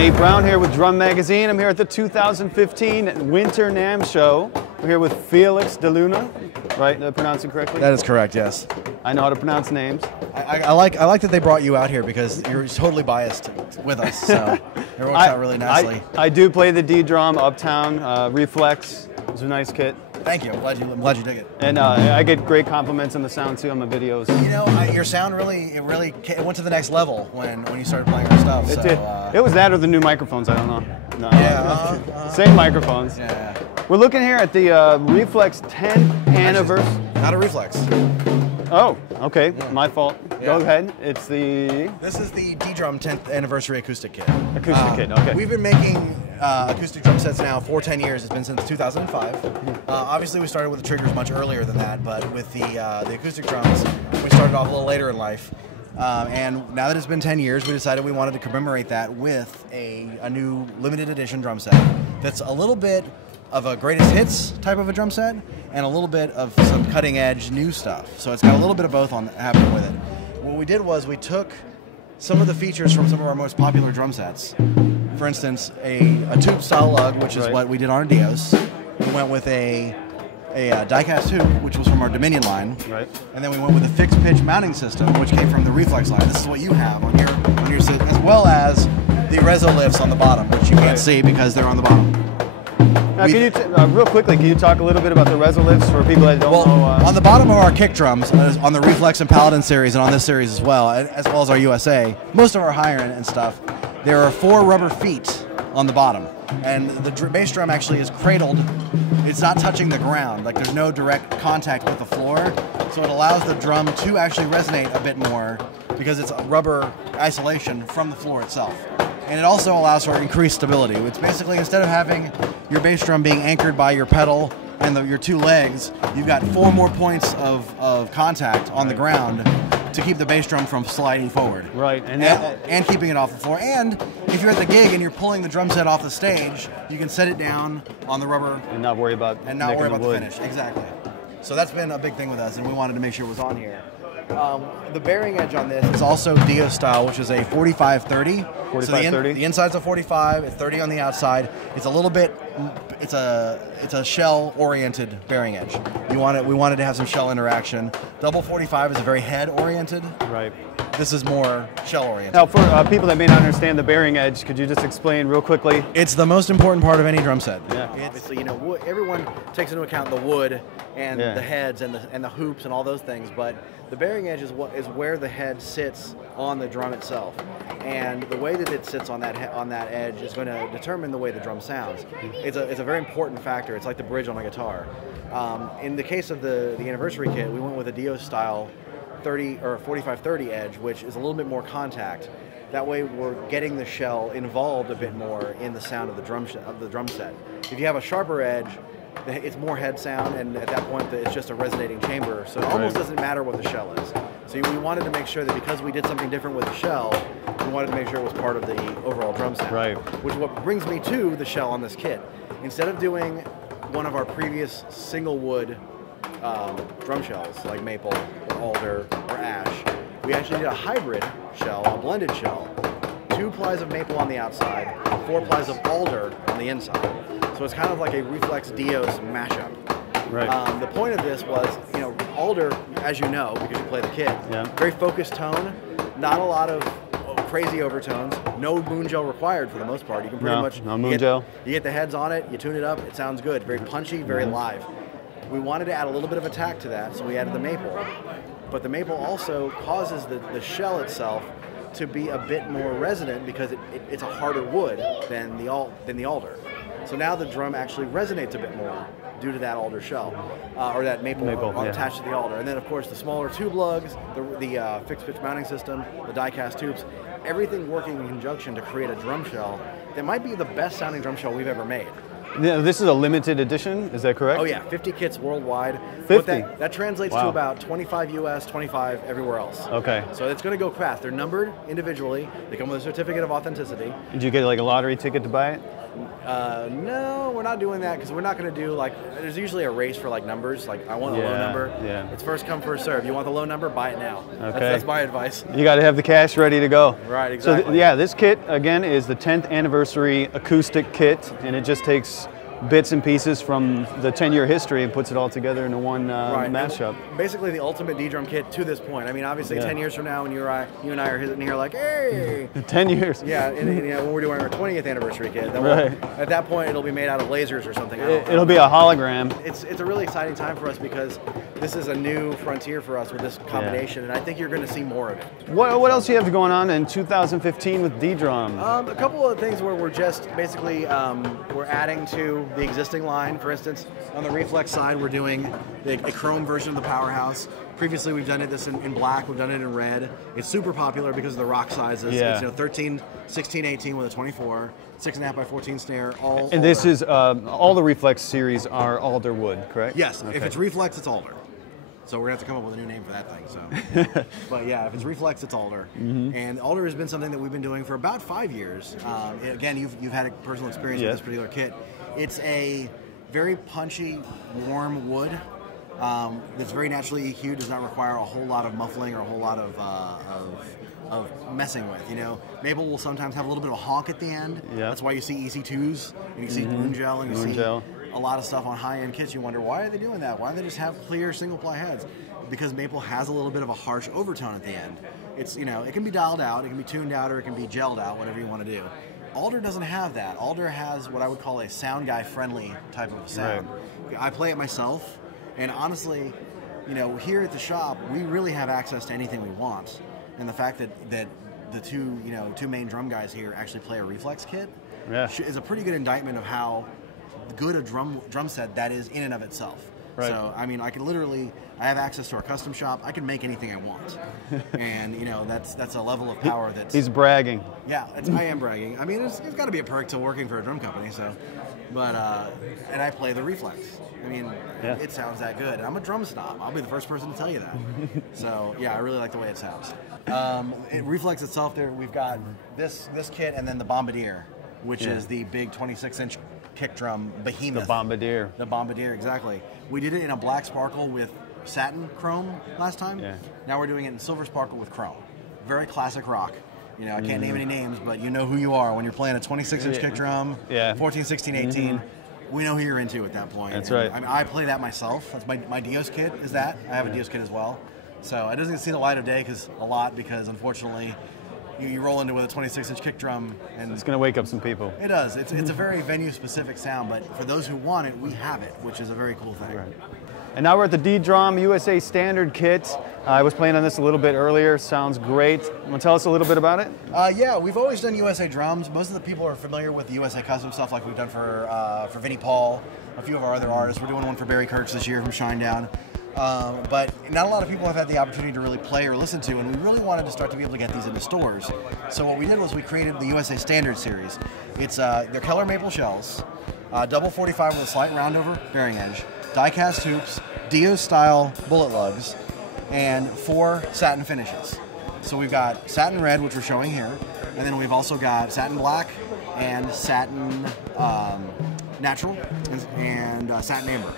Nate Brown here with Drum Magazine. I'm here at the 2015 Winter NAMM show. We're here with Felix De Luna, right? Did I pronounce it correctly? That is correct, yes. I know how to pronounce names. I like that they brought you out here because you're totally biased with us, so it works out really nicely. I do play the Ddrum Uptown Reflex. It's a nice kit. Thank you. I'm glad you dig it. And I get great compliments on the sound too on my videos. You know, your sound it went to the next level when you started playing our stuff. It so, did. It was that or the new microphones. I don't know. No. Yeah. Same microphones. Yeah. We're looking here at the Reflex 10th anniversary. Not a Reflex. Oh, okay. Yeah. My fault. Yeah. Go ahead. It's the... This is the Ddrum 10th anniversary acoustic kit. Acoustic kit, okay. We've been making acoustic drum sets now for 10 years. It's been since 2005. Obviously, we started with the triggers much earlier than that, but with the acoustic drums, we started off a little later in life. And now that it's been 10 years, we decided we wanted to commemorate that with a new limited edition drum set that's a little bit of a greatest hits type of a drum set and a little bit of some cutting edge new stuff. So it's got a little bit of both happening with it. What we did was we took some of the features from some of our most popular drum sets. For instance, a tube style lug, which is what we did on our Dios. We went with a die-cast tube, which was from our Dominion line. Right. And then we went with a fixed pitch mounting system, which came from the Reflex line. This is what you have on your set, as well as the reso lifts on the bottom, which you can't see because they're on the bottom. Now, real quickly, can you talk a little bit about the reso lifts for people that don't know? On the bottom of our kick drums, on the Reflex and Paladin series, and on this series as well as our USA, most of our higher end and stuff, there are 4 rubber feet on the bottom, and the bass drum actually is cradled. It's not touching the ground, like there's no direct contact with the floor, so it allows the drum to actually resonate a bit more because it's a rubber isolation from the floor itself. And it also allows for increased stability. It's basically, instead of having your bass drum being anchored by your pedal and your 2 legs, you've got 4 more points of contact on the ground to keep the bass drum from sliding forward. Right. And keeping it off the floor. And if you're at the gig and you're pulling the drum set off the stage, you can set it down on the rubber. And not worry about the finish. Exactly. So that's been a big thing with us, and we wanted to make sure it was on here. The bearing edge on this is also Dios style, which is a 45-30. 45-30. The inside's a 45, it's 30 on the outside. It's a little bit, it's a shell-oriented bearing edge. We wanted to have some shell interaction. Double 45 is a very head-oriented. Right. This is more shell-oriented. Now, for people that may not understand the bearing edge, could you just explain real quickly? It's the most important part of any drum set. Yeah. Obviously, you know, everyone takes into account the wood and the heads and the hoops and all those things, but the bearing edge is where the head sits on the drum itself, and the way that it sits on that edge is going to determine the way the drum sounds. It's a very important factor. It's like the bridge on a guitar. In the case of the anniversary kit, we went with a Dios style 30 or 45-30 edge, which is a little bit more contact. That way, we're getting the shell involved a bit more in the sound of the drum set. If you have a sharper edge, it's more head sound, and at that point, it's just a resonating chamber. So it almost doesn't matter what the shell is. So we wanted to make sure that because we did something different with the shell, we wanted to make sure it was part of the overall drum sound. Right. Which is what brings me to the shell on this kit. Instead of doing one of our previous single wood drum shells like maple or alder or ash, we actually did a hybrid shell, a blended shell. 2 plies of maple on the outside, 4 plies of alder on the inside. So it's kind of like a Reflex Dios mashup. Right. The point of this was, you know, alder, as you know, because you play the kit, very focused tone, not a lot of crazy overtones, no moon gel required for the most part. You can pretty much you get the heads on it, you tune it up, it sounds good, very punchy, very live. We wanted to add a little bit of attack to that, so we added the maple. But the maple also causes the shell itself to be a bit more resonant because it's a harder wood than the alder. So now the drum actually resonates a bit more due to that alder shell, or that maple attached to the alder. And then of course the smaller tube lugs, the fixed pitch mounting system, the die-cast tubes, everything working in conjunction to create a drum shell that might be the best sounding drum shell we've ever made. Yeah, this is a limited edition, is that correct? Oh yeah, 50 kits worldwide. 50? That translates to about 25 US, 25 everywhere else. Okay. So it's going to go fast. They're numbered individually. They come with a certificate of authenticity. Did you get like a lottery ticket to buy it? No, we're not doing that because we're not going to do like. There's usually a race for like numbers. Like I want a low number. Yeah. It's first come first serve. You want the low number? Buy it now. Okay. That's my advice. You got to have the cash ready to go. Right. Exactly. So yeah, this kit again is the 10th anniversary acoustic kit, and it just takes bits and pieces from the 10-year history and puts it all together into one mashup. Basically, the ultimate D-drum kit to this point. I mean, obviously, 10 years from now, when you and I are sitting here like, hey. 10 years. Yeah, and when we're doing our 20th anniversary kit, then at that point, it'll be made out of lasers or something. It'll be a hologram. It's a really exciting time for us because this is a new frontier for us with this combination, and I think you're going to see more of it. What else do you have going on in 2015 with Ddrum? A couple of things where we're just basically we're adding to the existing line. For instance, on the reflex side, we're doing a chrome version of the Powerhouse. Previously, we've done this in black. We've done it in red. It's super popular because of the rock sizes. Yeah. It's 13, 16, 18 with a 24, 6.5 by 14 snare. And this is all the reflex series are alder wood, correct? Yes. Okay. If it's reflex, it's alder. So we're gonna have to come up with a new name for that thing. So, but yeah, if it's reflex, it's alder. And alder has been something that we've been doing for about 5 years. Again, you've had a personal experience with this particular kit. It's a very punchy, warm wood that's very naturally EQ'd. Does not require a whole lot of muffling or a whole lot of messing with. You know, maple will sometimes have a little bit of a honk at the end. Yeah. That's why you see EC2s and you see moon gel and you see a lot of stuff on high-end kits. You wonder, why are they doing that? Why don't they just have clear single-ply heads? Because maple has a little bit of a harsh overtone at the end. It's, it can be dialed out, it can be tuned out, or it can be gelled out, whatever you want to do. Alder doesn't have that. Alder has what I would call a sound guy friendly type of sound. Right. I play it myself, and honestly, here at the shop, we really have access to anything we want. And the fact that the two main drum guys here actually play a reflex kit is a pretty good indictment of how good a drum set that is in and of itself. Right. So I mean, I have access to our custom shop. I can make anything I want, and that's a level of power that's. He's bragging. Yeah, I am bragging. I mean, it's got to be a perk to working for a drum company. So, but and I play the reflex. I mean, it sounds that good. I'm a drum snob. I'll be the first person to tell you that. So yeah, I really like the way it sounds. Reflex itself, there we've got this kit, and then the Bombardier, which is the big 26-inch kick drum behemoth. The Bombardier. The Bombardier, exactly. We did it in a black sparkle with satin chrome last time. Yeah. Now we're doing it in silver sparkle with chrome. Very classic rock. I can't name any names, but you know who you are when you're playing a 26-inch kick drum, 14, 16, 18. We know who you're into at that point. That's right. I mean, I play that myself. That's my Dios kit is that. I have a Dios kit as well. So it doesn't see the light of day because unfortunately, you roll into with a 26-inch kick drum, and it's going to wake up some people. It does. It's a very venue-specific sound, but for those who want it, we have it, which is a very cool thing. Right. And now we're at the Ddrum USA Standard Kit. I was playing on this a little bit earlier. Sounds great. Want to tell us a little bit about it? Yeah, we've always done USA drums. Most of the people are familiar with the USA custom stuff, like we've done for Vinnie Paul, a few of our other artists. We're doing one for Barry Kirks this year from Shinedown. But not a lot of people have had the opportunity to really play or listen to, and we really wanted to start to be able to get these into stores. So what we did was we created the USA Standard Series. It's they're Keller maple shells, double 45 with a slight roundover bearing edge, die-cast hoops, Dio-style bullet lugs, and 4 satin finishes. So we've got satin red, which we're showing here, and then we've also got satin black and satin natural and satin amber.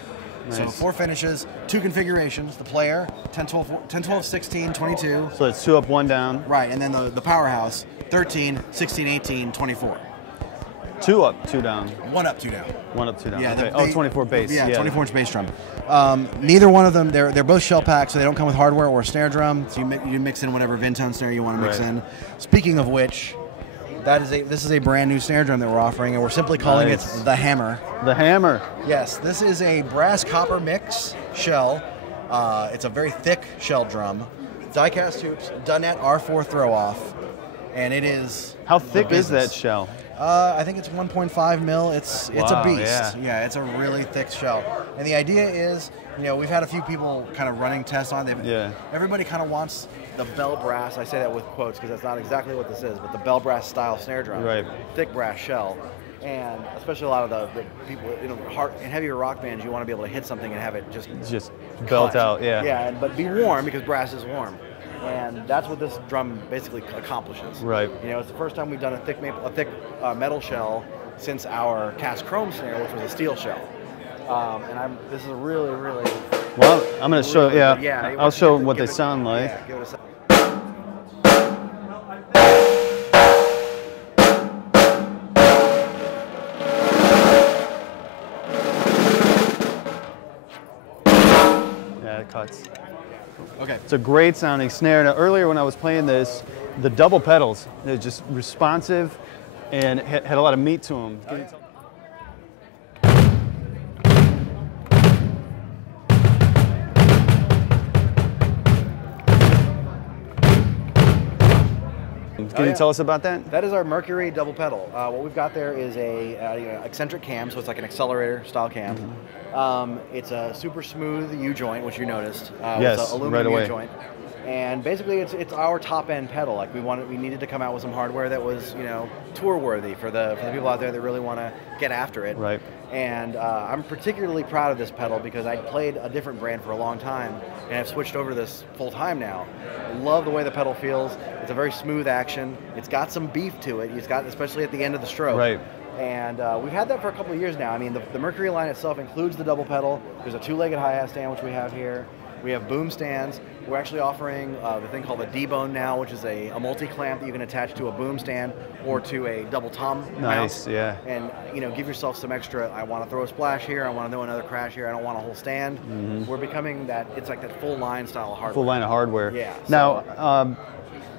Nice. So 4 finishes, 2 configurations, the player, 10, 12, 16, 22. So it's 2 up, 1 down. Right, and then the Powerhouse, 13, 16, 18, 24. 2 up, 2 down. 1 up, 2 down. 1 up, 2 down. Yeah, okay. 24 bass. Yeah, 24-inch bass drum. Neither one of them, they're both shell packs, so they don't come with hardware or a snare drum. So you mix in whatever Vintone snare you want to mix in. Speaking of which, this is a brand new snare drum that we're offering, and we're simply calling it the Hammer. The Hammer. Yes, this is a brass copper mix shell. It's a very thick shell drum. Die-cast hoops, Dunnet R4 throw-off, and it is. How thick is that shell? I think it's 1.5 mil. It's a beast. Yeah, it's a really thick shell. And the idea is, we've had a few people kind of running tests on it. Everybody kind of wants the bell brass. I say that with quotes because that's not exactly what this is, but the bell brass style snare drum. Right. Thick brass shell. And especially a lot of the people, in heavier rock bands, you want to be able to hit something and have it just belt out. Yeah. Yeah, but be warm because brass is warm. And that's what this drum basically accomplishes. Right. It's the first time we've done a thick metal shell since our cast chrome snare, which was a steel shell. This is a really, really. Well, I'm going to show. Really, yeah, I'll show what they sound like. Yeah, give it a second. Yeah, it cuts. Okay. It's a great sounding snare. Now, earlier when I was playing this, the double pedals, they're just responsive and had a lot of meat to them. Oh, yeah. Can you tell us about that? That is our Mercury Double pedal. What we've got there is a eccentric cam, so it's like an accelerator style cam. It's a super smooth U-joint, which you noticed. Yes, it's an aluminum right away. U-joint. And basically, it's our top end pedal. Like we needed to come out with some hardware that was tour worthy for the people out there that really want to get after it. Right. And I'm particularly proud of this pedal because I played a different brand for a long time, and I've switched over to this full time now. I love the way the pedal feels. It's a very smooth action. It's got some beef to it. It's got, especially at the end of the stroke. Right. And we've had that for a couple of years now. I mean, the Mercury line itself includes the double pedal. There's a two-legged hi-hat stand, which we have here. We have boom stands. We're actually offering the thing called a D-bone now, which is a multi-clamp that you can attach to a boom stand or to a double tom Nice, mount. yeah. And give yourself some extra. I want to throw a splash here. I want to throw another crash here. I don't want a whole stand. We're becoming that. It's like that full line style of hardware. Full line of hardware. Yeah. Now,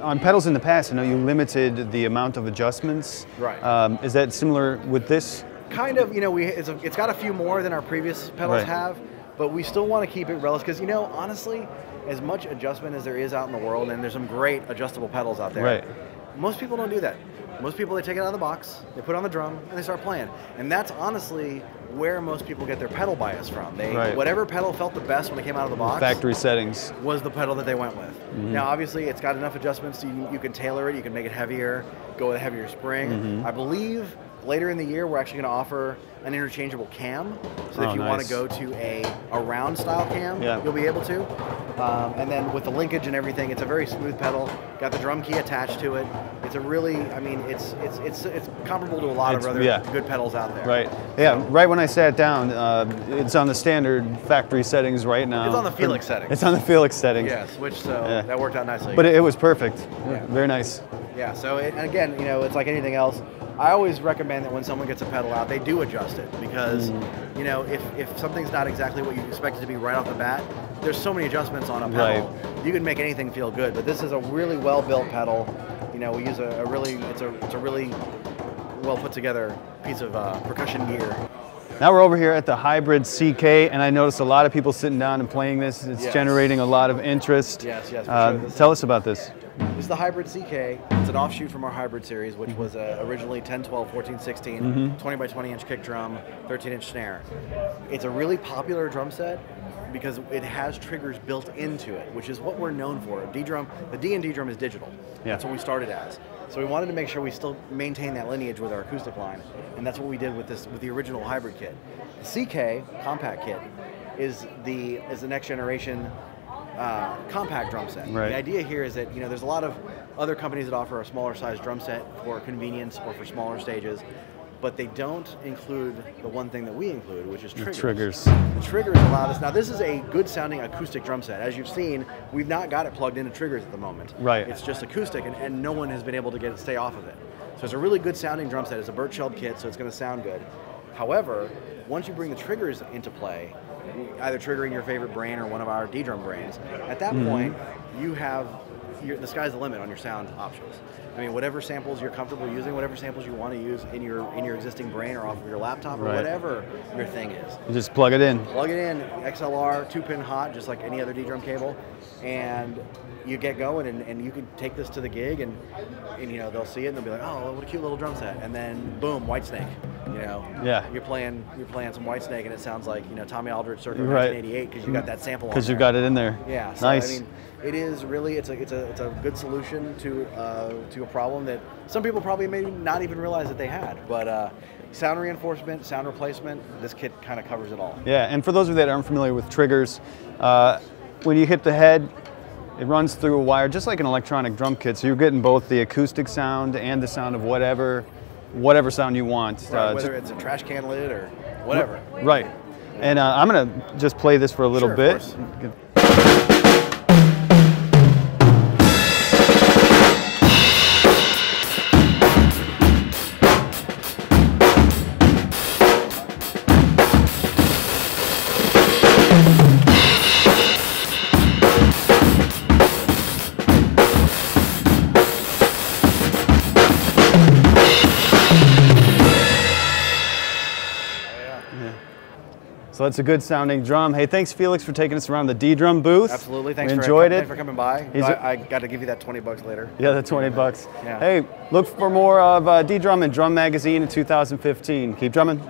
on pedals in the past, I know you limited the amount of adjustments. Right. Is that similar with this? Kind of. It's got a few more than our previous pedals Right. have. But we still want to keep it relative because, honestly, as much adjustment as there is out in the world, and there's some great adjustable pedals out there, Right. most people don't do that. Most people, they take it out of the box, they put it on the drum, and they start playing. And that's honestly where most people get their pedal bias from. Right. Whatever pedal felt the best when it came out of the box Factory settings. was the pedal that they went with. Now, obviously, it's got enough adjustments so you can tailor it, you can make it heavier, go with a heavier spring. I believe later in the year, we're actually going to offer an interchangeable cam. So if you want to go to a round style cam, you'll be able to. And then with the linkage and everything, it's a very smooth pedal. Got the drum key attached to it. It's a really, it's comparable to a lot of other good pedals out there. Right. Yeah. So, right when I sat down, it's on the standard factory settings right now. It's on the Felix settings. It's on the Felix settings. Yeah, switch. So that worked out nicely. But it was perfect. Yeah. Very nice. Yeah. So and again, it's like anything else. I always recommend that when someone gets a pedal out, they do adjust it because, if something's not exactly what you expect it to be right off the bat, there's so many adjustments on a pedal. Right. You can make anything feel good, but this is a really well-built pedal. We use it's a really well put together piece of percussion gear. Now we're over here at the Hybrid CK, and I noticed a lot of people sitting down and playing this. It's generating a lot of interest. Yes, for sure. Tell us about this. This is the Hybrid CK. It's an offshoot from our Hybrid series, which was originally 10, 12, 14, 16, 20 by 20 inch kick drum, 13-inch snare. It's a really popular drum set because it has triggers built into it, which is what we're known for. D-drum, the D&D drum is digital. Yeah. That's what we started as. So we wanted to make sure we still maintain that lineage with our acoustic line, and that's what we did with the original Hybrid kit. The CK compact kit is the next generation compact drum set. Right. The idea here is that there's a lot of other companies that offer a smaller size drum set for convenience or for smaller stages, but they don't include the one thing that we include, which is triggers. The triggers allow us. Now, this is a good sounding acoustic drum set. As you've seen, we've not got it plugged into triggers at the moment. Right. It's just acoustic, and no one has been able to get it to stay off of it. So it's a really good sounding drum set. It's a birch shelled kit, so it's going to sound good. However, once you bring the triggers into play, either triggering your favorite brain or one of our D-drum brains, at that point, you have the sky's the limit on your sound options. I mean, whatever samples you're comfortable using, whatever samples you want to use in your existing brain or off of your laptop or whatever your thing is. You just plug it in. Plug it in, XLR, 2-pin hot, just like any other D-drum cable, and you get going, and you can take this to the gig, and they'll see it and they'll be like, oh, what a cute little drum set, and then boom, Whitesnake. You're playing some Whitesnake, and it sounds like Tommy Aldridge circa 1988 because you got that sample on there. Because you got it in there. Yeah. So, nice. I mean, it is really it's a good solution to a problem that some people probably may not even realize that they had, but. Sound reinforcement, sound replacement, this kit kind of covers it all. Yeah, and for those of you that aren't familiar with triggers, when you hit the head, it runs through a wire just like an electronic drum kit, so you're getting both the acoustic sound and the sound of whatever whatever sound you want. Right, whether it's a trash can lid or whatever. Right. And I'm going to just play this for a little bit. So it's a good sounding drum. Hey, thanks Felix for taking us around the Ddrum booth. Absolutely, thanks Thanks for coming by. I got to give you that $20 later. Yeah, the 20 bucks. Yeah. Hey, look for more of Ddrum and Drum Magazine in 2015. Keep drumming.